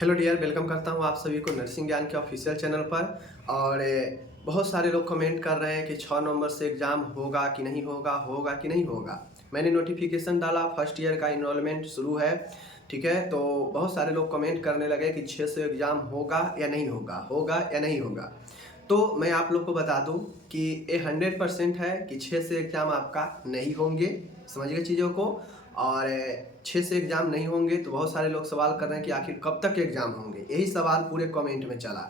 Hello dear, welcome करता हूँ आप सभी को नर्सिंग ज्ञान के ऑफिशियल चैनल पर। और बहुत सारे लोग कमेंट कर रहे हैं कि 6 नवंबर से एग्ज़ाम होगा कि नहीं होगा, होगा कि नहीं होगा। मैंने नोटिफिकेशन डाला, फर्स्ट ईयर का इनरोलमेंट शुरू है, ठीक है। तो बहुत सारे लोग कमेंट करने लगे कि 6 से एग्ज़ाम होगा या नहीं होगा, होगा या नहीं होगा। तो मैं आप लोग को बता दूं कि ये 100% है कि 6 से एग्ज़ाम आपका नहीं होंगे। समझिए चीज़ों को। और 6 से एग्ज़ाम नहीं होंगे तो बहुत सारे लोग सवाल कर रहे हैं कि आखिर कब तक एग्ज़ाम होंगे, यही सवाल पूरे कमेंट में चला।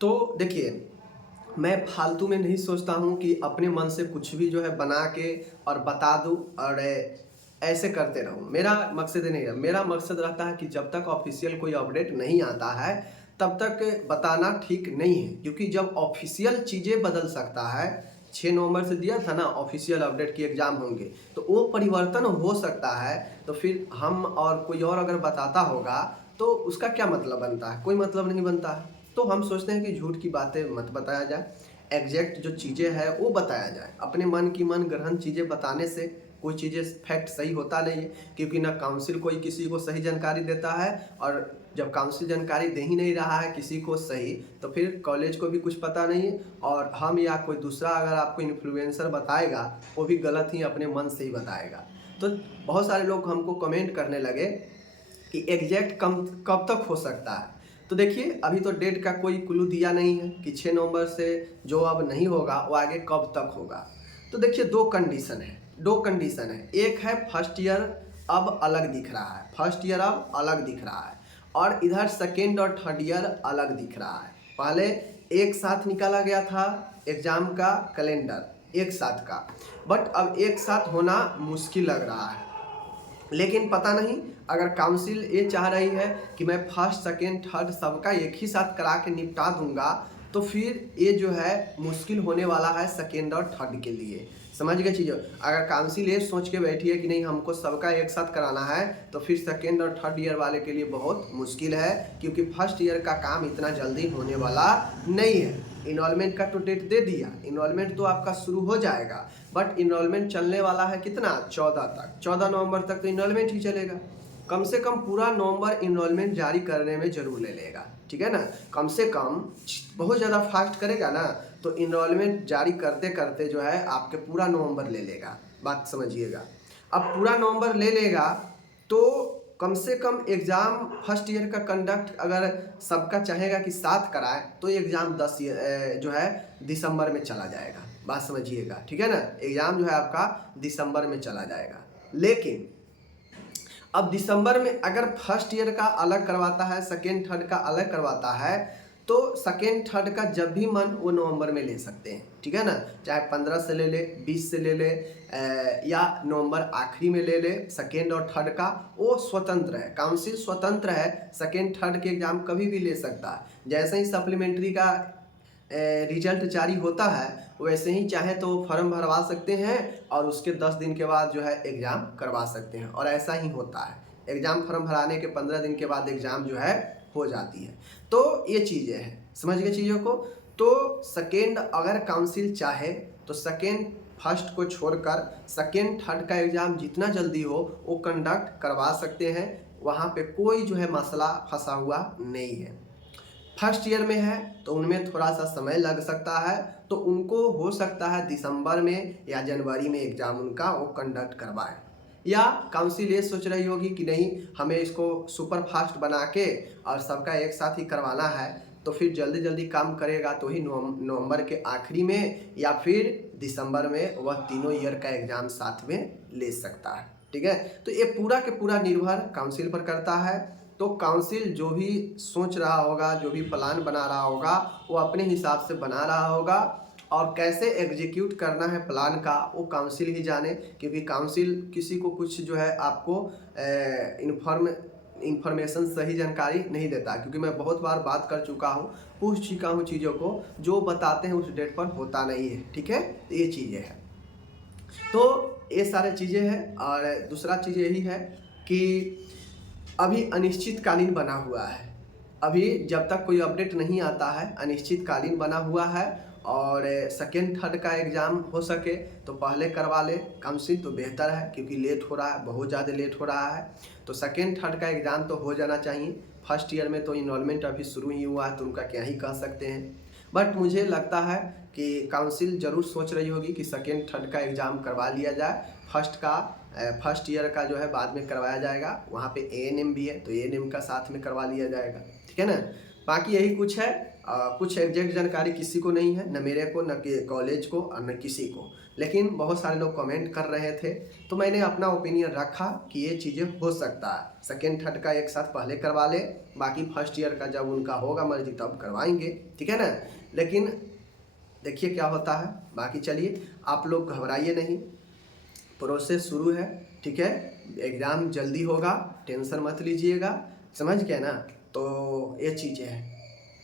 तो देखिए, मैं फालतू में नहीं सोचता हूँ कि अपने मन से कुछ भी जो है बना के और बता दूँ और ऐसे करते रहूँ। मेरा मकसद नहीं है। मेरा मकसद रहता है कि जब तक ऑफिशियल कोई अपडेट नहीं आता है तब तक बताना ठीक नहीं है, क्योंकि जब ऑफिशियल चीज़ें बदल सकता है। 6 नवंबर से दिया था ना ऑफिशियल अपडेट की एग्ज़ाम होंगे, तो वो परिवर्तन हो सकता है। तो फिर हम और कोई और अगर बताता होगा तो उसका क्या मतलब बनता है? कोई मतलब नहीं बनता है। तो हम सोचते हैं कि झूठ की बातें मत बताया जाए, एग्जैक्ट जो चीज़ें हैं वो बताया जाए। अपने मन की मन ग्रहण चीज़ें बताने से कोई चीज़ें फैक्ट सही होता नहीं है, क्योंकि ना काउंसिल कोई किसी को सही जानकारी देता है। और जब काउंसिल जानकारी दे ही नहीं रहा है किसी को सही, तो फिर कॉलेज को भी कुछ पता नहीं है। और हम या कोई दूसरा अगर आपको इन्फ्लुएंसर बताएगा वो भी गलत ही अपने मन से ही बताएगा। तो बहुत सारे लोग हमको कमेंट करने लगे कि एग्जैक्ट कम कब तक हो सकता है। तो देखिए, अभी तो डेट का कोई क्लू दिया नहीं है कि 6 नवंबर से जो अब नहीं होगा वो आगे कब तक होगा। तो देखिए, दो कंडीशन है। एक है फर्स्ट ईयर अब अलग दिख रहा है, फर्स्ट ईयर अब अलग दिख रहा है, और इधर सेकेंड और थर्ड ईयर अलग दिख रहा है। पहले एक साथ निकाला गया था एग्जाम का कैलेंडर, एक साथ का, बट अब एक साथ होना मुश्किल लग रहा है। लेकिन पता नहीं, अगर काउंसिल ये चाह रही है कि मैं फर्स्ट सेकेंड थर्ड सबका एक ही साथ करा के निपटा दूंगा, तो फिर ये जो है मुश्किल होने वाला है सेकेंड और थर्ड के लिए। समझ गए चीज़? अगर काउंसिल ये सोच के बैठी है कि नहीं हमको सबका एक साथ कराना है, तो फिर सेकेंड और थर्ड ईयर वाले के लिए बहुत मुश्किल है, क्योंकि फर्स्ट ईयर का काम इतना जल्दी होने वाला नहीं है। इनरोलमेंट का तो डेट दे दिया, इनरोलमेंट तो आपका शुरू हो जाएगा, बट इनरोलमेंट चलने वाला है कितना? 14 तक, 14 नवंबर तक तो इनरोलमेंट ही चलेगा। कम से कम पूरा नवंबर इनरोलमेंट जारी करने में जरूर ले लेगा, ठीक है ना। कम से कम बहुत ज़्यादा फास्ट करेगा ना तो इनरोलमेंट जारी करते करते जो है आपके पूरा नवंबर ले लेगा। बात समझिएगा। अब पूरा नवंबर ले लेगा तो कम से कम एग्ज़ाम फर्स्ट ईयर का कंडक्ट अगर सबका चाहेगा कि साथ कराए तो एग्ज़ाम 10 जो है दिसंबर में चला जाएगा। बात समझिएगा, ठीक है ना। एग्ज़ाम जो है आपका दिसंबर में चला जाएगा। लेकिन अब दिसंबर में अगर फर्स्ट ईयर का अलग करवाता है, सेकेंड थर्ड का अलग करवाता है, तो सेकेंड थर्ड का जब भी मन वो नवंबर में ले सकते हैं, ठीक है ना। चाहे 15 से ले ले, 20 से ले ले, या नवंबर आखिरी में ले ले। सेकेंड और थर्ड का वो स्वतंत्र है, काउंसिल स्वतंत्र है, सेकेंड थर्ड के एग्जाम कभी भी ले सकता है। जैसे ही सप्लीमेंट्री का रिजल्ट जारी होता है वैसे ही चाहे तो फॉर्म भरवा सकते हैं और उसके 10 दिन के बाद जो है एग्ज़ाम करवा सकते हैं, और ऐसा ही होता है। एग्ज़ाम फॉर्म भराने के 15 दिन के बाद एग्ज़ाम जो है हो जाती है। तो ये चीज़ें हैं, समझ गए चीज़ों को। तो सेकेंड अगर काउंसिल चाहे तो सेकेंड फर्स्ट को छोड़कर सेकेंड थर्ड का एग्ज़ाम जितना जल्दी हो वो कंडक्ट करवा सकते हैं। वहाँ पे कोई जो है मसला फंसा हुआ नहीं है। फर्स्ट ईयर में है तो उनमें थोड़ा सा समय लग सकता है, तो उनको हो सकता है दिसंबर में या जनवरी में एग्ज़ाम उनका वो कंडक्ट करवाए। या काउंसिल ये सोच रही होगी कि नहीं हमें इसको सुपर फास्ट बना के और सबका एक साथ ही करवाना है, तो फिर जल्दी जल्दी काम करेगा तो ही नवंबर के आखिरी में या फिर दिसंबर में वह तीनों ईयर का एग्ज़ाम साथ में ले सकता है, ठीक है। तो ये पूरा के पूरा निर्भर काउंसिल पर करता है। तो काउंसिल जो भी सोच रहा होगा, जो भी प्लान बना रहा होगा, वो अपने हिसाब से बना रहा होगा, और कैसे एग्जीक्यूट करना है प्लान का वो काउंसिल ही जाने। क्योंकि काउंसिल किसी को कुछ जो है आपको इन्फॉर्मेशन सही जानकारी नहीं देता, क्योंकि मैं बहुत बार बात कर चुका हूँ, पूछ चुका हूँ चीज़ों को, जो बताते हैं उस डेट पर होता नहीं है, ठीक है। तो ये चीज़ें हैं, तो ये सारे चीज़ें हैं। और दूसरा चीज़ यही है कि अभी अनिश्चितकालीन बना हुआ है। अभी जब तक कोई अपडेट नहीं आता है अनिश्चितकालीन बना हुआ है, और सेकेंड थर्ड का एग्ज़ाम हो सके तो पहले करवा ले काउंसिल तो बेहतर है, क्योंकि लेट हो रहा है, बहुत ज़्यादा लेट हो रहा है। तो सेकेंड थर्ड का एग्ज़ाम तो हो जाना चाहिए। फर्स्ट ईयर में तो इनरोलमेंट अभी शुरू ही हुआ है, तो उनका क्या ही कह सकते हैं। बट मुझे लगता है कि काउंसिल ज़रूर सोच रही होगी कि सेकेंड थर्ड का एग्ज़ाम करवा लिया जाए। फर्स्ट ईयर का जो है बाद में करवाया जाएगा। वहाँ पे एएनएम भी है, तो एएनएम का साथ में करवा लिया जाएगा, ठीक है ना। बाकी यही कुछ है। कुछ एग्जैक्ट जानकारी किसी को नहीं है, न मेरे को, न कॉलेज को और न किसी को। लेकिन बहुत सारे लोग कमेंट कर रहे थे, तो मैंने अपना ओपिनियन रखा कि ये चीज़ें हो सकता है। सेकेंड थर्ड का एक साथ पहले करवा ले, बाकी फर्स्ट ईयर का जब उनका होगा मर्जी तब करवाएंगे, ठीक है ना। लेकिन देखिए क्या होता है। बाकी चलिए, आप लोग घबराइए नहीं, प्रोसेस शुरू है, ठीक है। एग्ज़ाम जल्दी होगा, टेंशन मत लीजिएगा, समझ गए ना। तो ये चीज़ें हैं,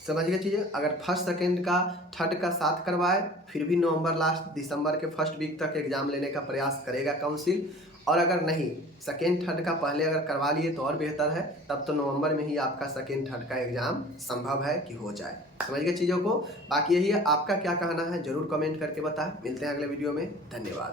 समझ गए चीज़ें। अगर फर्स्ट सेकेंड का थर्ड का साथ करवाए, फिर भी नवंबर लास्ट दिसंबर के फर्स्ट वीक तक एग्ज़ाम लेने का प्रयास करेगा काउंसिल। और अगर नहीं, सेकेंड थर्ड का पहले अगर करवा लिए तो और बेहतर है, तब तो नवंबर में ही आपका सेकेंड थर्ड का एग्ज़ाम संभव है कि हो जाए। समझ गए चीज़ों को। बाकी यही है, आपका क्या कहना है ज़रूर कमेंट करके बताएं। मिलते हैं अगले वीडियो में, धन्यवाद।